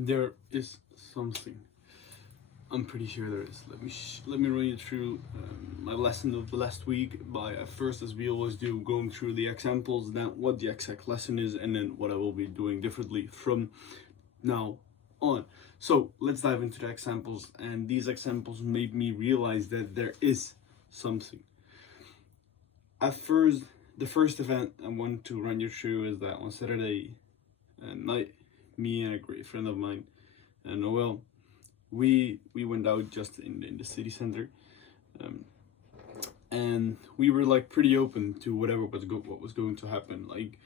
There is something. I'm pretty sure there is. Let me run you through my lesson of the last week by first, as we always do, going through the examples, then what the exact lesson is, and then what I will be doing differently from now on. So let's dive into the examples, and these examples made me realize that there is something. At first, the first event I want to run you through is that on Saturday night, me and a great friend of mine, Noel, we went out just in the city center, and we were like pretty open to whatever what was going to happen. Like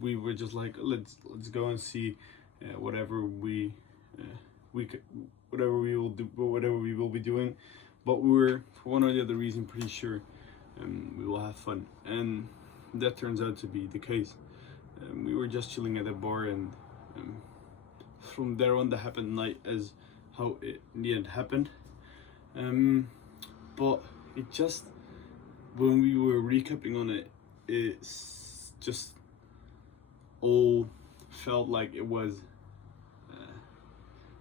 we were just like, let's go and see whatever we could, whatever we will do, whatever we will be doing. But we were, for one or the other reason, pretty sure we will have fun, and that turns out to be the case. We were just chilling at a bar, and from there on, that happened night as how it in the end happened. But it just, when we were recapping on it, it's just all felt like it was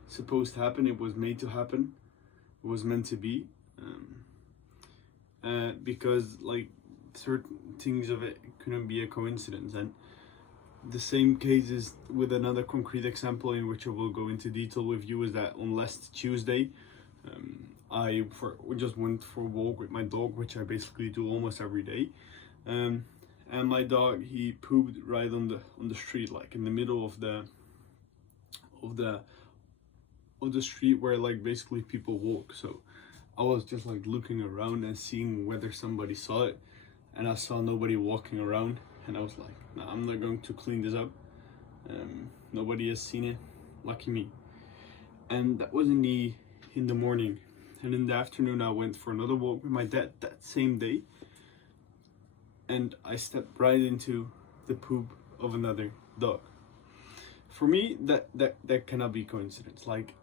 supposed to happen. It was made to happen. It was meant to be. Because like certain things of it couldn't be a coincidence. And the same case is with another concrete example in which I will go into detail with you, is that on last Tuesday we just went for a walk with my dog, which I basically do almost every day, and my dog, he pooped right on the street, like in the middle of the street where like basically people walk. So I was just like looking around and seeing whether somebody saw it, and I saw nobody walking around, and I was like, nah, I'm not going to clean this up. Nobody has seen it, lucky me. And that was in the morning, and in the afternoon I went for another walk with my dad that same day, and I stepped right into the poop of another dog. For me, that cannot be coincidence. Like,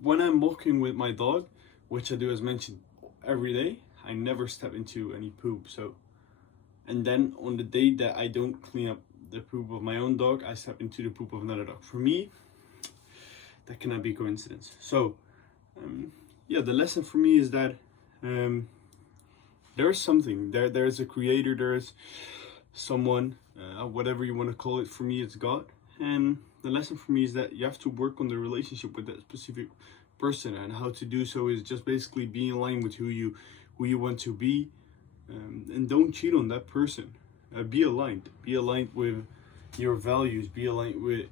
when I'm walking with my dog, which I do as mentioned every day, I never step into any poop. So, and then on the day that I don't clean up the poop of my own dog, I step into the poop of another dog. For me, that cannot be coincidence. So yeah, the lesson for me is that there is something, there is a creator, there is someone, whatever you want to call it. For me, it's God. And the lesson for me is that you have to work on the relationship with that specific person, and how to do so is just basically be in line with who you want to be, and don't cheat on that person. Be aligned with your values, be aligned with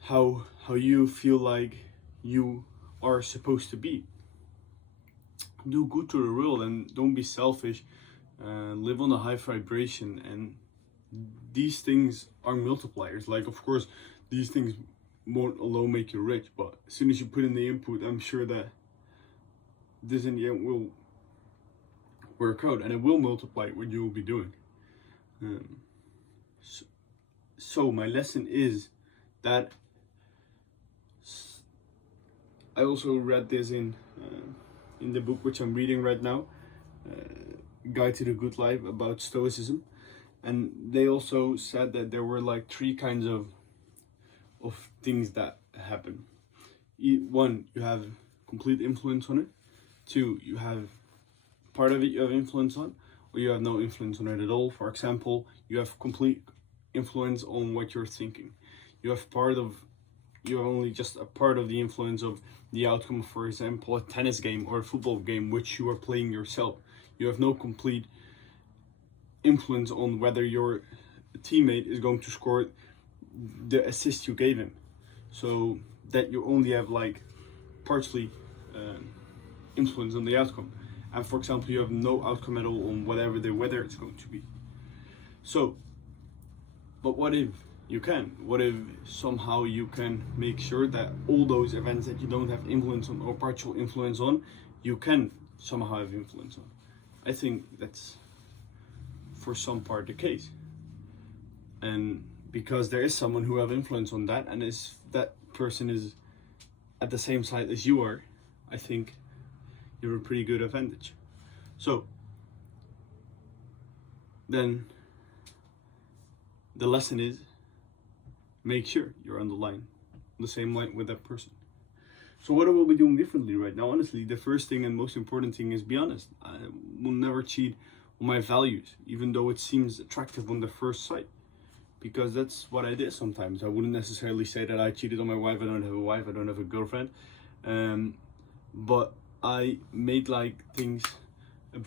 how you feel like you are supposed to be. Do good to the world, and don't be selfish. Live on a high vibration, and these things are multipliers. Like, of course, these things won't alone make you rich, but as soon as you put in the input, I'm sure that this in the end will work out, and it will multiply what you will be doing. So my lesson is that I also read this in the book which I'm reading right now, Guide to the Good Life, about Stoicism, and they also said that there were like three kinds of things that happen. One, you have complete influence on it. Two, you have part of it you have influence on, or you have no influence on it at all. For example, you have complete influence on what you're thinking. You have only just a part of the influence of the outcome, for example, a tennis game or a football game which you are playing yourself. You have no complete influence on whether your teammate is going to score the assist you gave him. So that you only have like partially influence on the outcome. And for example, you have no outcome at all on whatever the weather it's going to be. So, but what if you can? What if somehow you can make sure that all those events that you don't have influence on or partial influence on, you can somehow have influence on? I think that's for some part the case. And because there is someone who have influence on that, and that person is at the same side as you are, I think you're a pretty good advantage. So then the lesson is make sure you're on the same line with that person. So what I will be doing differently right now, honestly, the first thing and most important thing is be honest. I will never cheat on my values, even though it seems attractive on the first sight, because that's what I did sometimes. I wouldn't necessarily say that I cheated on my wife. I don't have a wife. I don't have a girlfriend. But I made like things a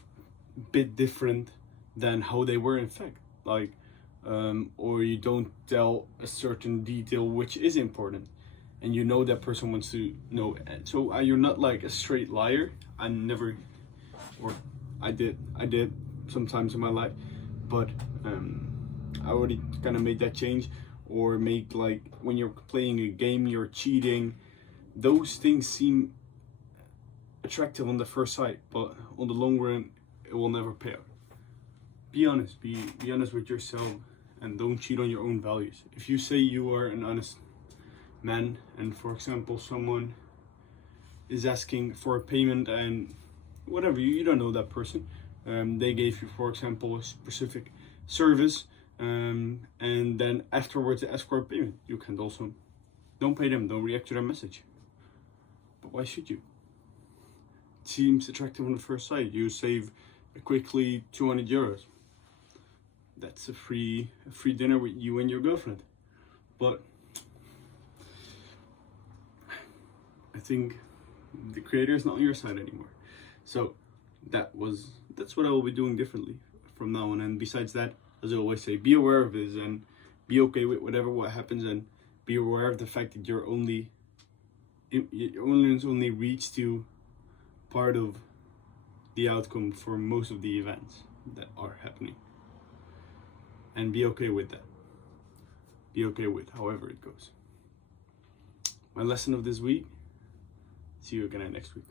bit different than how they were in fact. Like, or you don't tell a certain detail which is important, and you know that person wants to know. So you're not like a straight liar. I never, or I did sometimes in my life, but I already kind of made that change. Or make like when you're playing a game, you're cheating. Those things seem attractive on the first sight, but on the long run, it will never pay out. Be honest. Be honest with yourself, and don't cheat on your own values. If you say you are an honest man, and for example, someone is asking for a payment and whatever, you don't know that person. They gave you, for example, a specific service, and then afterwards they ask for a payment. You can also don't pay them. Don't react to their message. But why should you? It seems attractive on the first sight. You save quickly 200 euros. That's a free dinner with you and your girlfriend. But I think the creator is not on your side anymore. So that's what I will be doing differently from now on. And besides that, as I always say, be aware of this and be okay with what happens, and be aware of the fact that your only reach to part of the outcome for most of the events that are happening. And be okay with that. Be okay with however it goes. My lesson of this week, see you again next week.